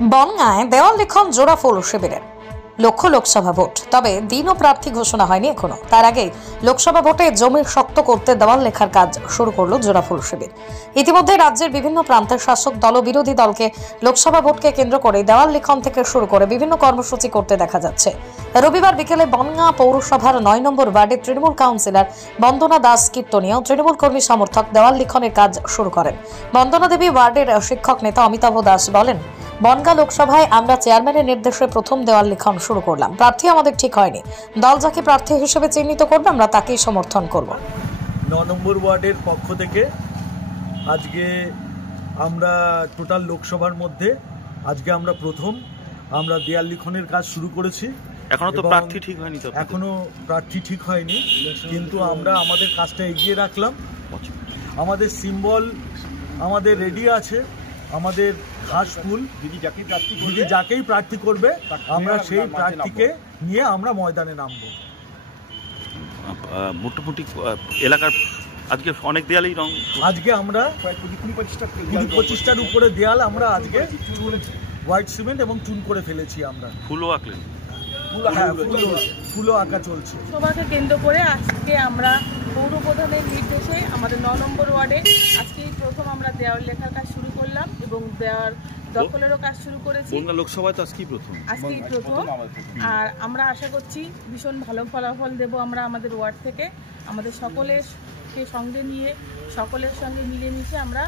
বনগাঁয় দেওয়াল লিখন জোড়াফুল শিবিরের লক্ষ্য লোকসভা ভোট, তবে দিন ও প্রার্থী ঘোষণা হয়নি এখনো। তার আগে লোকসভা ভোটে জমি শক্ত করতে দেওয়াল লেখার কাজ শুরু করলো জোড়াফুল শিবির। ইতিমধ্যে রাজ্যের বিভিন্ন প্রান্তের শাসক দল ও বিরোধী দলকে লোকসভা ভোটকে কেন্দ্র করে দেওয়াল লিখন থেকে শুরু করে বিভিন্ন কর্মসূচি করতে দেখা যাচ্ছে। রবিবার বিকেলে বনগাঁ পৌরসভার ৯ নম্বর ওয়ার্ডে তৃণমূল কাউন্সিলর বন্দনা দাস কীর্তনীয় তৃণমূল কর্মী সমর্থক দেওয়াল লিখনের কাজ শুরু করেন। বন্দনা দেবী ওয়ার্ডের শিক্ষক নেতা অমিতাভ দাস বলেন, বনগাঁ লোকসভায় আমরা চেয়ারম্যানের নির্দেশে প্রথম দেওয়াল লিখন শুরু করলাম। প্রার্থী আমাদের ঠিক হয়নি, দল যাকে প্রার্থী হিসেবে চিহ্নিত করবে আমরা তাকেই সমর্থন করব। ৯ নম্বর ওয়ার্ডের পক্ষ থেকে আজকে আমরা টোটাল লোকসভার মধ্যে আজকে আমরা প্রথম দেয়াল লিখনের কাজ শুরু করেছি। এখনো তো প্রার্থী ঠিক হয়নি, এখনো প্রার্থী ঠিক হয়নি, কিন্তু আমরা আমাদের কাজটা এগিয়ে রাখলাম। আমাদের সিম্বল আমাদের রেডি আছে, আমাদের ঘাস ফুল দিদি যাকেই প্রার্থী করবে আমরা সেই প্রার্থীকে নিয়ে আমরা ময়দানে নামবো। মোটামুটি এলাকার আজকে অনেক দেয়ালই রং, আজকে আমরা ২০-২৫টার উপরে দেয়াল আমরা আজকে হোয়াইট সিমেন্ট এবং চুন করে ফেলেছি। আমরা ফুলও আঁকলেন, ফুলও আঁকা চলছে। সভাকে কেন্দ্র করে আজকে আমরা পৌর প্রধানের নির্দেশে আমাদের ৯ নম্বর ওয়ার্ডে আজকে প্রথম আমরা দেওয়াল লেখার কাজ শুরু করলাম এবং দেওয়াল দখলেরও কাজ শুরু করেছি। লোকসভায় তো আজকেই প্রথম। আর আমরা আশা করছি ভীষণ ভালো ফলাফল দেব আমরা আমাদের ওয়ার্ড থেকে। আমাদের সকলেরকে সঙ্গে নিয়ে সকলের সঙ্গে মিলেমিশে আমরা